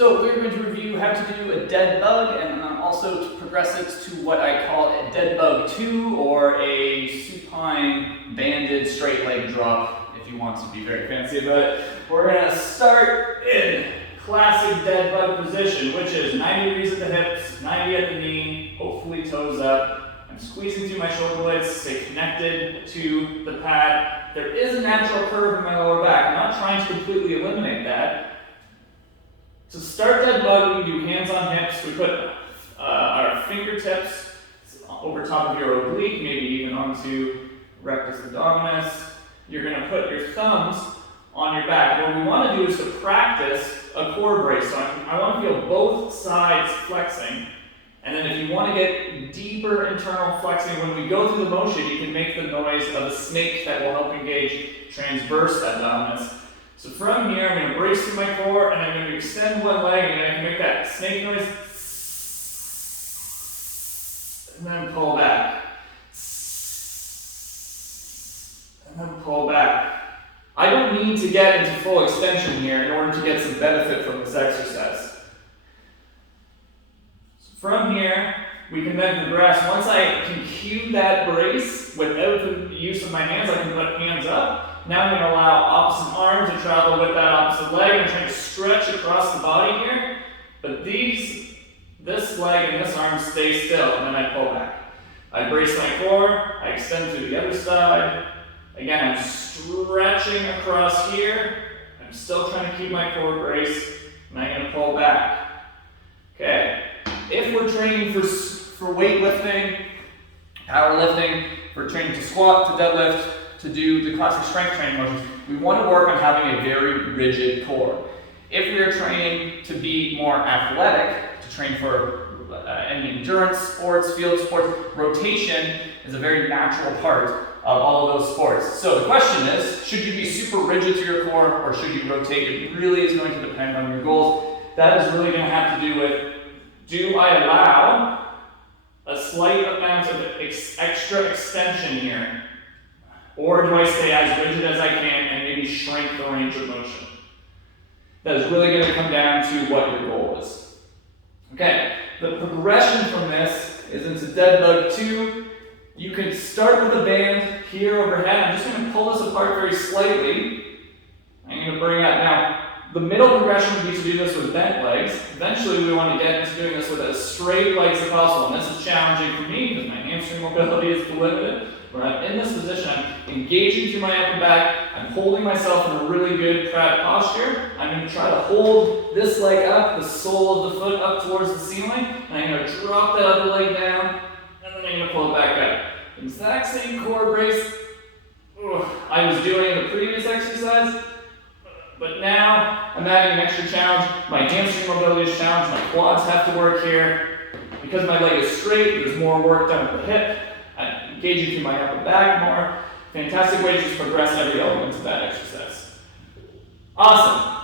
So we're going to review how to do a dead bug and also to progress it to what I call a Deadbug 2 or a supine banded straight leg drop if you want to be very fancy about it. We're going to start in classic dead bug position, which is 90 degrees at the hips, 90 at the knee, hopefully toes up. I'm squeezing through my shoulder blades to stay connected to the pad. There is a natural curve in my lower back. I'm not trying to completely eliminate that. To start dead bug, we do hands on hips. We put our fingertips over top of your oblique, maybe even onto rectus abdominis. You're going to put your thumbs on your back. What we want to do is to practice a core brace. So I want to feel both sides flexing. And then if you want to get deeper internal flexing, when we go through the motion, you can make the noise of a snake that will help engage transverse abdominis. So from here, I'm going to brace through my core, and I'm going to extend one leg, and I can make that snake noise, and then pull back, and then pull back. I don't need to get into full extension here in order to get some benefit from this exercise. So from here, we can then progress. Once I can cue that brace without the use of my hands, I can put hands up. Now I'm going to allow opposite arm to travel with that opposite leg. I'm trying to stretch across the body here, but this leg and this arm stay still, and then I pull back. I brace my core, I extend to the other side. Again, I'm stretching across here. I'm still trying to keep my core brace, and I'm going to pull back. Okay, if we're training for weightlifting, powerlifting, for training to squat, to deadlift, to do the classic strength training motions, we want to work on having a very rigid core. If we are training to be more athletic, to train for any endurance sports, field sports, rotation is a very natural part of all of those sports. So the question is, should you be super rigid to your core or should you rotate? It really is going to depend on your goals. That is really going to have to do with, do I allow a slight amount of extra extension here? Or do I stay as rigid as I can and maybe shrink the range of motion? That is really going to come down to what your goal is. Okay, the progression from this is into Deadbug 2. You can start with a band here overhead. I'm just going to pull this apart very slightly. I'm going to bring up. Now, the middle progression would be to do this with bent legs. Eventually, we want to get into doing this with as straight legs as possible. And this is challenging for me because my hamstring mobility is limited. When I'm in this position, I'm engaging through my upper back, I'm holding myself in a really good crab posture. I'm going to try to hold this leg up, the sole of the foot up towards the ceiling, and I'm going to drop that other leg down, and then I'm going to pull it back up. Exact same core brace I was doing in the previous exercise, but now I'm adding an extra challenge. My hamstring mobility is challenged, my quads have to work here. Because my leg is straight, there's more work done at the hip. I'm engaging through my upper back more. Fantastic way to just progress every element of that exercise. Awesome.